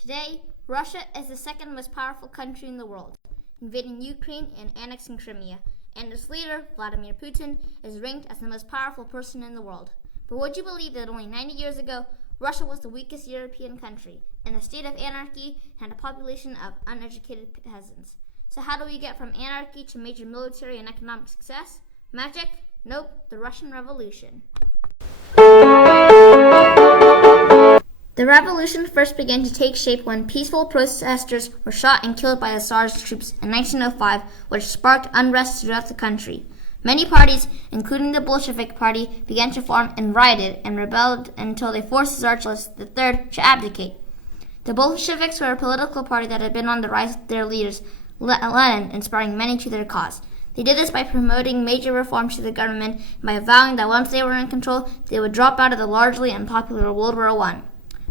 Today, Russia is the second most powerful country in the world, invading Ukraine and annexing Crimea, and its leader, Vladimir Putin, is ranked as the most powerful person in the world. But would you believe that only 90 years ago, Russia was the weakest European country, in a state of anarchy, and had a population of uneducated peasants? So how do we get from anarchy to major military and economic success? Magic? Nope, the Russian Revolution. The revolution first began to take shape when peaceful protesters were shot and killed by the Tsar's troops in 1905, which sparked unrest throughout the country. Many parties, including the Bolshevik Party, began to form and rioted and rebelled until they forced Tsar Nicholas III to abdicate. The Bolsheviks were a political party that had been on the rise with their leaders, Lenin, inspiring many to their cause. They did this by promoting major reforms to the government and by vowing that once they were in control, they would drop out of the largely unpopular World War I.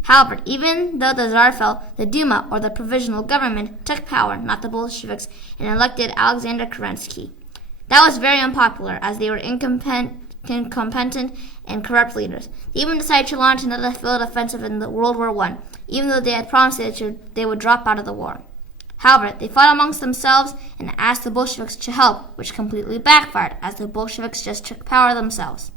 However, even though the Tsar fell, the Duma, or the provisional government, took power, not the Bolsheviks, and elected Alexander Kerensky. That was very unpopular, as they were incompetent and corrupt leaders. They even decided to launch another field offensive in the World War I, even though they had promised they would drop out of the war. However, they fought amongst themselves and asked the Bolsheviks to help, which completely backfired, as the Bolsheviks just took power themselves.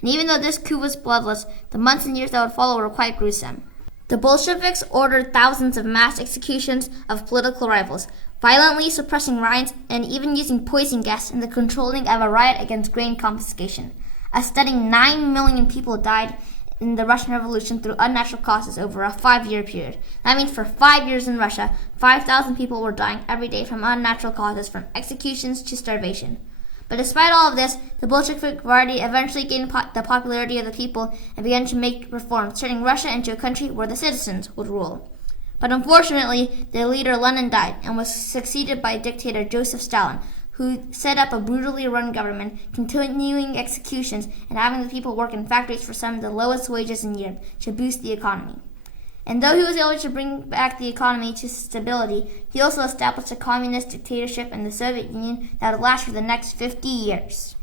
And even though this coup was bloodless, the months and years that would follow were quite gruesome. The Bolsheviks ordered thousands of mass executions of political rivals, violently suppressing riots and even using poison gas in the controlling of a riot against grain confiscation. A stunning 9 million people died in the Russian Revolution through unnatural causes over a 5-year period. That means for 5 years in Russia, 5,000 people were dying every day from unnatural causes, from executions to starvation. But despite all of this, the Bolshevik Party eventually gained the popularity of the people and began to make reforms, turning Russia into a country where the citizens would rule. But unfortunately, their leader Lenin died and was succeeded by dictator Joseph Stalin, who set up a brutally run government, continuing executions and having the people work in factories for some of the lowest wages in Europe to boost the economy. And though he was able to bring back the economy to stability, he also established a communist dictatorship in the Soviet Union that would last for the next 50 years.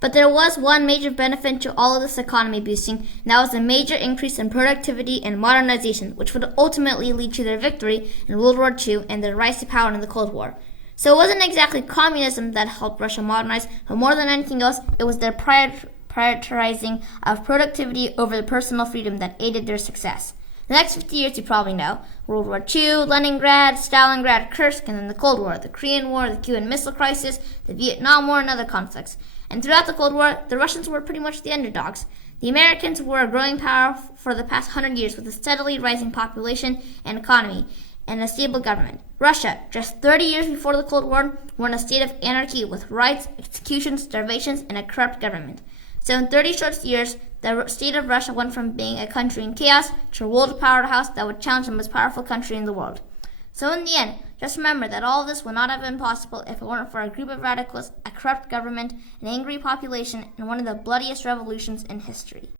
But there was one major benefit to all of this economy boosting, and that was a major increase in productivity and modernization, which would ultimately lead to their victory in World War II and their rise to power in the Cold War. So it wasn't exactly communism that helped Russia modernize, but more than anything else, it was their prioritizing of productivity over the personal freedom that aided their success. The next 50 years you probably know: World War II, Leningrad, Stalingrad, Kursk, and then the Cold War, the Korean War, the Cuban Missile Crisis, the Vietnam War, and other conflicts. And throughout the Cold War, the Russians were pretty much the underdogs. The Americans were a growing power for the past 100 years with a steadily rising population and economy and a stable government. Russia, just 30 years before the Cold War, were in a state of anarchy with riots, executions, starvations, and a corrupt government. So in 30 short years, the state of Russia went from being a country in chaos to a world powerhouse that would challenge the most powerful country in the world. So in the end, just remember that all of this would not have been possible if it weren't for a group of radicals, a corrupt government, an angry population, and one of the bloodiest revolutions in history.